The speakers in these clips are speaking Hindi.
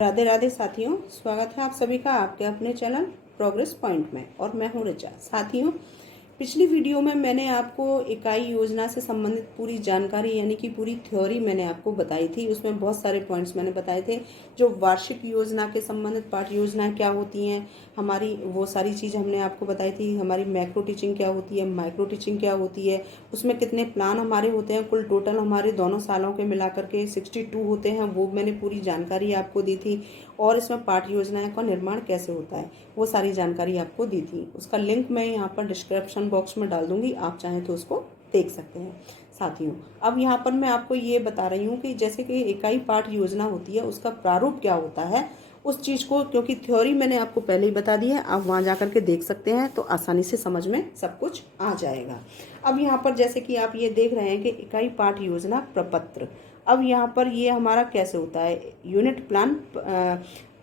राधे राधे साथियों, स्वागत है आप सभी का आपके अपने चैनल प्रोग्रेस पॉइंट में। और मैं हूं ऋचा। साथियों, पिछली वीडियो में मैंने आपको इकाई योजना से संबंधित पूरी जानकारी यानी कि पूरी थ्योरी मैंने आपको बताई थी। उसमें बहुत सारे पॉइंट्स मैंने बताए थे। जो वार्षिक योजना के संबंधित पाठ योजनाएं क्या होती हैं हमारी, वो सारी चीज़ हमने आपको बताई थी। हमारी मैक्रो टीचिंग क्या होती है, माइक्रो टीचिंग क्या होती है, उसमें कितने प्लान हमारे होते हैं, कुल टोटल हमारे दोनों सालों के मिलाकर के 62 होते हैं, वो मैंने पूरी जानकारी आपको दी थी। और इसमें पाठ योजनाएं का निर्माण कैसे होता है वो सारी जानकारी आपको दी थी। उसका लिंक मैं यहाँ पर डिस्क्रिप्शन बॉक्स में डाल दूंगी, आप चाहें तो उसको देख सकते हैं। साथियों, अब यहाँ पर मैं आपको ये बता रही हूँ कि जैसे कि इकाई पाठ योजना होती है उसका प्रारूप क्या होता है, उस चीज़ को, क्योंकि थ्योरी मैंने आपको पहले ही बता दी है, आप वहाँ जा करके देख सकते हैं तो आसानी से समझ में सब कुछ आ जाएगा। अब यहाँ पर जैसे कि आप ये देख रहे हैं कि इकाई पाठ योजना प्रपत्र, अब यहाँ पर ये हमारा कैसे होता है, यूनिट प्लान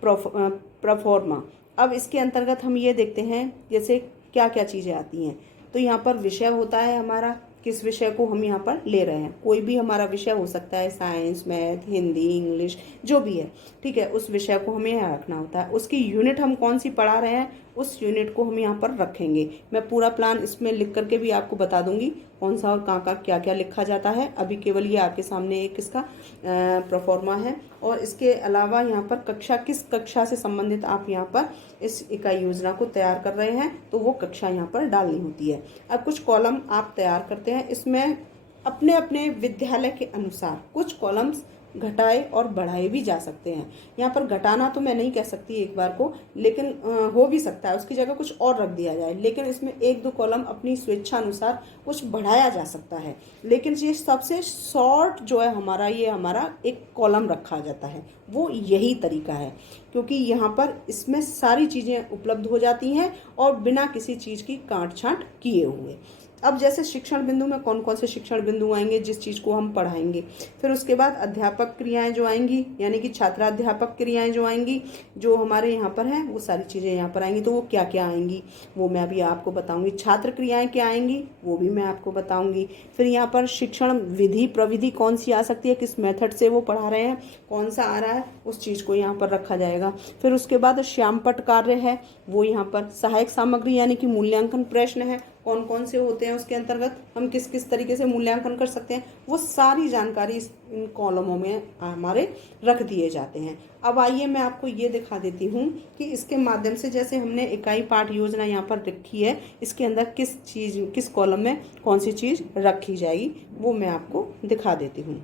प्रोफॉर्मा। अब इसके अंतर्गत हम ये देखते हैं जैसे क्या क्या चीज़ें आती हैं। तो यहाँ पर विषय होता है हमारा, किस विषय को हम यहाँ पर ले रहे हैं, कोई भी हमारा विषय हो सकता है, साइंस, मैथ, हिंदी, इंग्लिश, जो भी है, ठीक है, उस विषय को हमें यहाँ रखना होता है। उसकी यूनिट हम कौन सी पढ़ा रहे हैं उस यूनिट को हम यहाँ पर रखेंगे। मैं पूरा प्लान इसमें लिख करके भी आपको बता दूंगी कौन सा और कहाँ का क्या क्या लिखा जाता है। अभी केवल ये आपके सामने एक इसका प्रोफॉर्मा है। और इसके अलावा यहाँ पर कक्षा, किस कक्षा से संबंधित आप यहाँ पर इस इकाई योजना को तैयार कर रहे हैं तो वो कक्षा यहाँ पर डालनी होती है। अब कुछ कॉलम आप तैयार करते हैं, इसमें अपने अपने विद्यालय के अनुसार कुछ कॉलम्स घटाए और बढ़ाए भी जा सकते हैं। यहाँ पर घटाना तो मैं नहीं कह सकती एक बार को, लेकिन हो भी सकता है उसकी जगह कुछ और रख दिया जाए, लेकिन इसमें एक दो कॉलम अपनी स्वेच्छा अनुसार कुछ बढ़ाया जा सकता है। लेकिन ये सबसे शॉर्ट जो है हमारा, ये हमारा एक कॉलम रखा जाता है, वो यही तरीका है, क्योंकि यहाँ पर इसमें सारी चीज़ें उपलब्ध हो जाती हैं और बिना किसी चीज़ की काट छांट किए हुए। अब जैसे शिक्षण बिंदु में कौन कौन से शिक्षण बिंदु आएंगे जिस चीज़ को हम पढ़ाएंगे, फिर उसके बाद अध्यापक क्रियाएं जो आएंगी यानी कि छात्राध्यापक क्रियाएं जो आएंगी, जो हमारे यहाँ पर हैं वो सारी चीज़ें यहाँ पर आएंगी। तो वो क्या क्या आएंगी वो मैं अभी आपको बताऊंगी। छात्र क्रियाएं क्या आएंगी वो भी मैं आपको बताऊंगी। फिर यहाँ पर शिक्षण विधि प्रविधि कौन सी आ सकती है, किस मेथड से वो पढ़ा रहे हैं, कौन सा आ रहा है, उस चीज़ को यहाँ पर रखा जाएगा। फिर उसके बाद श्यामपट्ट कार्य है वो यहाँ पर, सहायक सामग्री यानी कि मूल्यांकन प्रश्न है, कौन कौन से होते हैं उसके अंतर्गत, हम किस किस तरीके से मूल्यांकन कर सकते हैं, वो सारी जानकारी इन कॉलमों में हमारे रख दिए जाते हैं। अब आइए मैं आपको ये दिखा देती हूँ कि इसके माध्यम से, जैसे हमने इकाई पाठ योजना यहाँ पर रखी है, इसके अंदर किस चीज़, किस कॉलम में कौन सी चीज़ रखी जाएगी वो मैं आपको दिखा देती हूँ।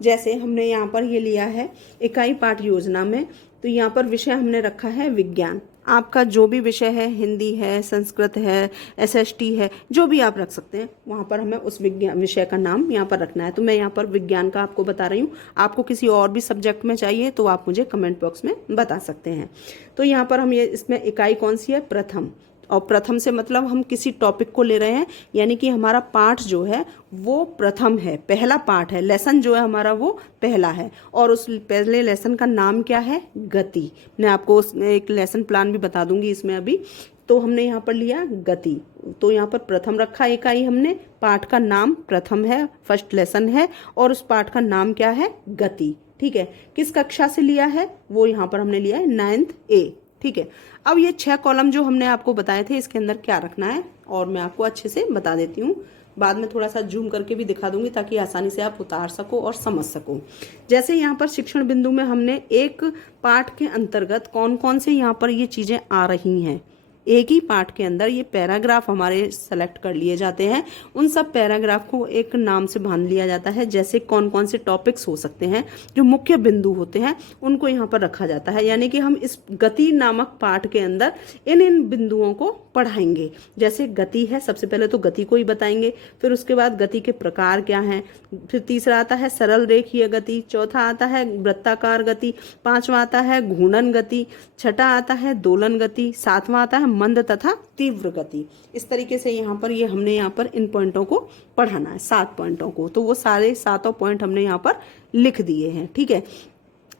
जैसे हमने यहाँ पर ये लिया है इकाई पाठ योजना में, तो यहाँ पर विषय हमने रखा है विज्ञान। आपका जो भी विषय है, हिंदी है, संस्कृत है, एसएसटी है, जो भी आप रख सकते हैं, वहाँ पर हमें उस विज्ञान विषय का नाम यहाँ पर रखना है। तो मैं यहाँ पर विज्ञान का आपको बता रही हूँ। आपको किसी और भी सब्जेक्ट में चाहिए तो आप मुझे कमेंट बॉक्स में बता सकते हैं। तो यहाँ पर हम ये, इसमें इकाई कौन सी है, प्रथम। और प्रथम से मतलब हम किसी टॉपिक को ले रहे हैं, यानी कि हमारा पाठ जो है वो प्रथम है, पहला पाठ है, लेसन जो है हमारा वो पहला है। और उस पहले लेसन का नाम क्या है, गति। मैं आपको एक लेसन प्लान भी बता दूंगी इसमें अभी। तो हमने यहाँ पर लिया गति, तो यहाँ पर प्रथम रखा इकाई हमने, पाठ का नाम प्रथम है, फर्स्ट लेसन है, और उस पाठ का नाम क्या है, गति। ठीक है, किस कक्षा से लिया है वो यहाँ पर हमने लिया है 9th A। ठीक है, अब ये 6 कॉलम जो हमने आपको बताए थे इसके अंदर क्या रखना है और मैं आपको अच्छे से बता देती हूँ। बाद में थोड़ा सा जूम करके भी दिखा दूंगी ताकि आसानी से आप उतार सको और समझ सको। जैसे यहाँ पर शिक्षण बिंदु में हमने एक पाठ के अंतर्गत कौन कौन से यहाँ पर ये चीज़ें आ रही हैं, एक ही पाठ के अंदर ये पैराग्राफ हमारे सेलेक्ट कर लिए जाते हैं। उन सब पैराग्राफ को एक नाम से बांध लिया जाता है। जैसे कौन कौन से टॉपिक्स हो सकते हैं, जो मुख्य बिंदु होते हैं उनको यहाँ पर रखा जाता है, यानी कि हम इस गति नामक पाठ के अंदर इन इन बिंदुओं को पढ़ाएंगे। जैसे गति है, सबसे पहले तो गति को ही बताएंगे, फिर उसके बाद गति के प्रकार क्या हैं, फिर तीसरा आता है सरल रेखीय गति, चौथा आता है वृत्ताकार गति, पांचवा आता है घूर्णन गति, छठा आता है दोलन गति, सातवां आता है मंद तथा तीव्र गति। इस तरीके से यहाँ पर ये हमने यहाँ पर इन पॉइंटों को पढ़ाना है, 7 पॉइंटों को। तो वो सारे 7 पॉइंट हमने यहाँ पर लिख दिए हैं। ठीक है,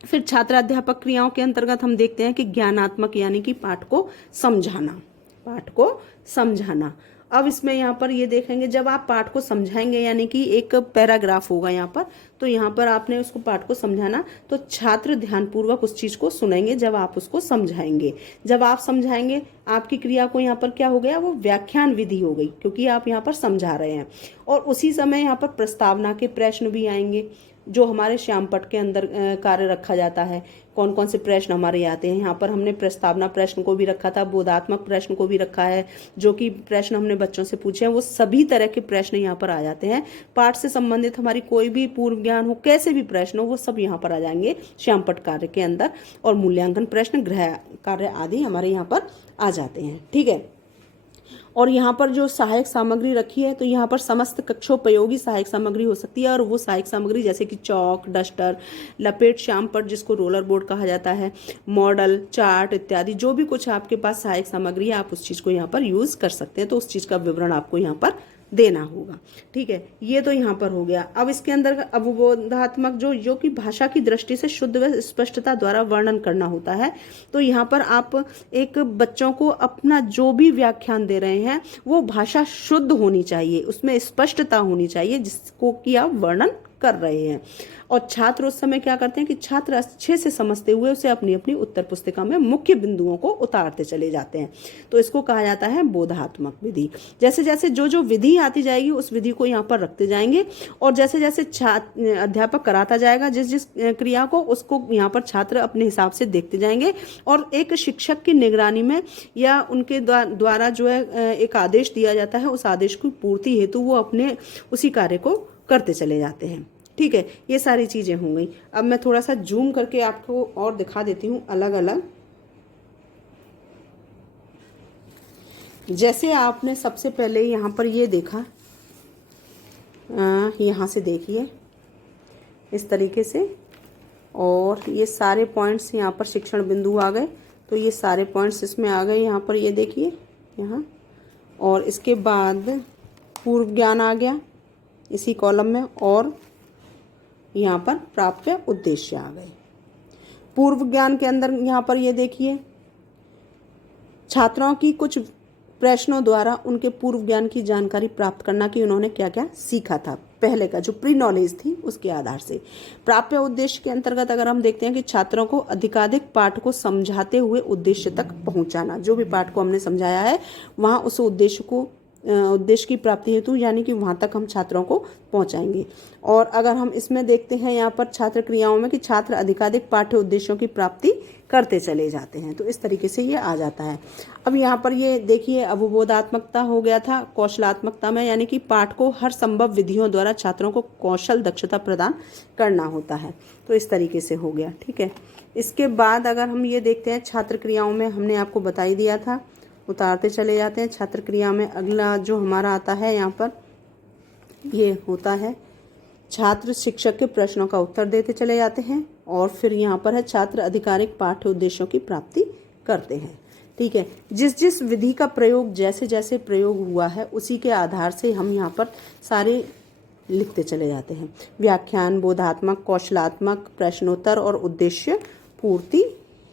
फिर छात्राध्यापक क्रियाओं के अंतर्गत हम देखते हैं कि ज्ञानात्मक यानी कि पाठ को समझाना, पाठ को समझाना। अब इसमें यहाँ पर ये देखेंगे, जब आप पाठ को समझाएंगे, यानी कि एक पैराग्राफ होगा यहाँ पर, तो यहाँ पर आपने उसको पाठ को समझाना, तो छात्र ध्यानपूर्वक उस चीज को सुनेंगे जब आप उसको समझाएंगे। जब आप समझाएंगे, आपकी क्रिया को यहाँ पर क्या हो गया, वो व्याख्यान विधि हो गई, क्योंकि आप यहाँ पर समझा रहे हैं। और उसी समय यहाँ पर प्रस्तावना के प्रश्न भी आएंगे, जो हमारे श्यामपट्ट के अंदर कार्य रखा जाता है। कौन कौन से प्रश्न हमारे आते हैं, यहाँ पर हमने प्रस्तावना प्रश्न को भी रखा था, बोधात्मक प्रश्न को भी रखा है, जो कि प्रश्न हमने बच्चों से पूछे हैं, वो सभी तरह के प्रश्न यहाँ पर आ जाते हैं। पाठ से संबंधित हमारी कोई भी पूर्व ज्ञान हो, कैसे भी प्रश्न हो, वो सब यहाँ पर आ जाएंगे श्यामपट्ट कार्य के अंदर। और मूल्यांकन प्रश्न, गृह कार्य आदि हमारे यहाँ पर आ जाते हैं। ठीक है। और यहाँ पर जो सहायक सामग्री रखी है, तो यहाँ पर समस्त कक्षोपयोगी सहायक सामग्री हो सकती है। और वो सहायक सामग्री जैसे कि चौक, डस्टर, लपेट श्यामपट्ट जिसको रोलर बोर्ड कहा जाता है, मॉडल, चार्ट इत्यादि, जो भी कुछ आपके पास सहायक सामग्री है, आप उस चीज़ को यहाँ पर यूज़ कर सकते हैं। तो उस चीज़ का विवरण आपको यहाँ पर देना होगा। ठीक है, ये तो यहाँ पर हो गया। अब इसके अंदर अवबोधात्मक जो कि भाषा की दृष्टि से शुद्ध व स्पष्टता द्वारा वर्णन करना होता है। तो यहाँ पर आप एक बच्चों को अपना जो भी व्याख्यान दे रहे हैं, वो भाषा शुद्ध होनी चाहिए, उसमें स्पष्टता होनी चाहिए जिसको कि आप वर्णन कर रहे हैं। और छात्र उस समय क्या करते हैं कि छात्र अच्छे से समझते हुए उसे अपनी अपनी उत्तर पुस्तिका में मुख्य बिंदुओं को उतारते चले जाते हैं। तो इसको कहा जाता है बोधात्मक विधि। जैसे जैसे जो विधि आती जाएगी, उस विधि को यहाँ पर रखते जाएंगे, और जैसे जैसे अध्यापक कराता जाएगा जिस जिस क्रिया को, उसको यहाँ पर छात्र अपने हिसाब से देखते जाएंगे। और एक शिक्षक की निगरानी में या उनके द्वारा जो है एक आदेश दिया जाता है, उस आदेश की पूर्ति हेतु वो अपने उसी कार्य को करते चले जाते हैं। ठीक है, ये सारी चीजें हो गई। अब मैं थोड़ा सा जूम करके आपको और दिखा देती हूँ अलग अलग। जैसे आपने सबसे पहले यहाँ पर ये देखा, यहाँ से देखिए इस तरीके से, और ये सारे पॉइंट्स यहाँ पर शिक्षण बिंदु आ गए। तो ये सारे पॉइंट्स इसमें आ गए, यहाँ पर ये देखिए यहाँ। और इसके बाद पूर्व ज्ञान आ गया इसी कॉलम में, और यहाँ पर प्राप्य उद्देश्य आ गए। पूर्व ज्ञान के अंदर यहाँ पर ये देखिए, छात्रों की कुछ प्रश्नों द्वारा उनके पूर्व ज्ञान की जानकारी प्राप्त करना कि उन्होंने क्या क्या सीखा था, पहले का जो प्री नॉलेज थी उसके आधार से। प्राप्य उद्देश्य के अंतर्गत अगर हम देखते हैं कि छात्रों को अधिकाधिक पाठ को समझाते हुए उद्देश्य तक पहुंचाना, जो भी पाठ को हमने समझाया है वहाँ उस उद्देश्य की प्राप्ति हेतु, यानी कि वहां तक हम छात्रों को पहुंचाएंगे। और अगर हम इसमें देखते हैं यहाँ पर छात्र क्रियाओं में कि छात्र अधिकाधिक पाठ्य उद्देश्यों की प्राप्ति करते चले जाते हैं, तो इस तरीके से ये आ जाता है। अब यहाँ पर ये देखिए, अवबोधात्मकता हो गया था कौशलात्मकता में, यानी कि पाठ को हर संभव विधियों द्वारा छात्रों को कौशल दक्षता प्रदान करना होता है। तो इस तरीके से हो गया। ठीक है, इसके बाद अगर हम ये देखते हैं छात्र क्रियाओं में, हमने आपको बता ही दिया था, उतारते चले जाते हैं। छात्र क्रिया में अगला जो हमारा आता है यहाँ पर, ये होता है छात्र शिक्षक के प्रश्नों का उत्तर देते चले जाते हैं। और फिर यहाँ पर है छात्र आधिकारिक पाठ्य उद्देश्यों की प्राप्ति करते हैं। ठीक है, जिस जिस विधि का प्रयोग जैसे जैसे प्रयोग हुआ है, उसी के आधार से हम यहाँ पर सारे लिखते चले जाते हैं। व्याख्यान, बोधात्मक, कौशलात्मक, प्रश्नोत्तर और उद्देश्य पूर्ति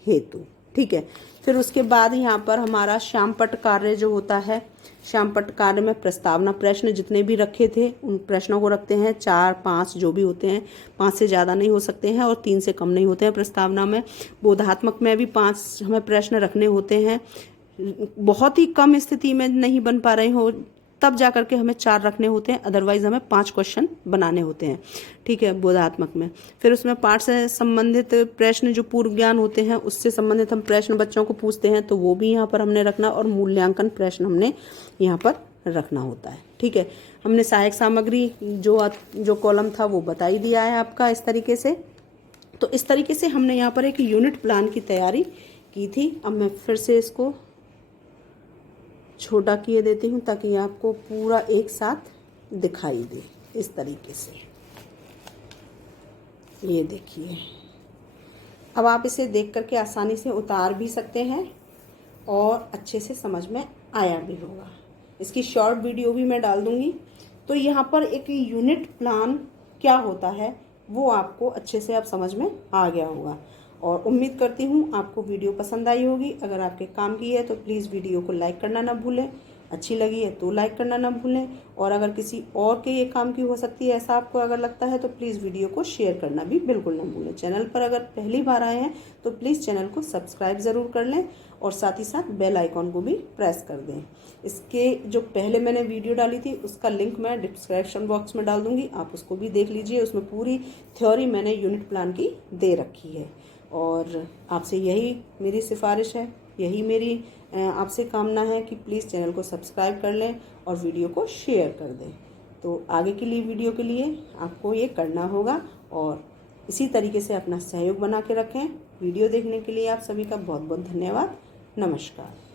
हेतु। ठीक है, फिर उसके बाद यहाँ पर हमारा श्यामपट्ट कार्य जो होता है, श्यामपट्ट कार्य में प्रस्तावना प्रश्न जितने भी रखे थे उन प्रश्नों को रखते हैं, 4, 5 जो भी होते हैं, 5 से ज़्यादा नहीं हो सकते हैं और 3 से कम नहीं होते हैं प्रस्तावना में। बोधात्मक में भी 5 हमें प्रश्न रखने होते हैं, बहुत ही कम स्थिति में नहीं बन पा रहे हो तब जा करके हमें 4 रखने होते हैं, अदरवाइज हमें 5 क्वेश्चन बनाने होते हैं। ठीक है, बोधात्मक में। फिर उसमें पाठ से संबंधित प्रश्न जो पूर्व ज्ञान होते हैं उससे संबंधित हम प्रश्न बच्चों को पूछते हैं, तो वो भी यहाँ पर हमने रखना, और मूल्यांकन प्रश्न हमने यहाँ पर रखना होता है। ठीक है, हमने सहायक सामग्री जो कॉलम था वो बता ही दिया है आपका इस तरीके से। तो इस तरीके से हमने यहाँ पर एक यूनिट प्लान की तैयारी की थी। अब मैं फिर से इसको छोटा किए देती हूँ ताकि आपको पूरा एक साथ दिखाई दे इस तरीके से। ये देखिए, अब आप इसे देख करके आसानी से उतार भी सकते हैं और अच्छे से समझ में आया भी होगा। इसकी शॉर्ट वीडियो भी मैं डाल दूँगी। तो यहाँ पर एक यूनिट प्लान क्या होता है वो आपको अच्छे से अब समझ में आ गया होगा, और उम्मीद करती हूँ आपको वीडियो पसंद आई होगी। अगर आपके काम की है तो प्लीज़ वीडियो को लाइक करना ना भूलें, अच्छी लगी है तो लाइक करना ना भूलें, और अगर किसी और के ये काम की हो सकती है ऐसा आपको अगर लगता है तो प्लीज़ वीडियो को शेयर करना भी बिल्कुल ना भूलें। चैनल पर अगर पहली बार आए हैं तो प्लीज़ चैनल को सब्सक्राइब ज़रूर कर लें और साथ ही साथ बेल आइकॉन को भी प्रेस कर दें। इसके जो पहले मैंने वीडियो डाली थी उसका लिंक मैं डिस्क्रिप्शन बॉक्स में डाल दूँगी, आप उसको भी देख लीजिए। उसमें पूरी थ्योरी मैंने यूनिट प्लान की दे रखी है। और आपसे यही मेरी सिफारिश है, यही मेरी आपसे कामना है कि प्लीज़ चैनल को सब्सक्राइब कर लें और वीडियो को शेयर कर दें। तो आगे के लिए वीडियो के लिए आपको ये करना होगा और इसी तरीके से अपना सहयोग बना के रखें। वीडियो देखने के लिए आप सभी का बहुत बहुत धन्यवाद। नमस्कार।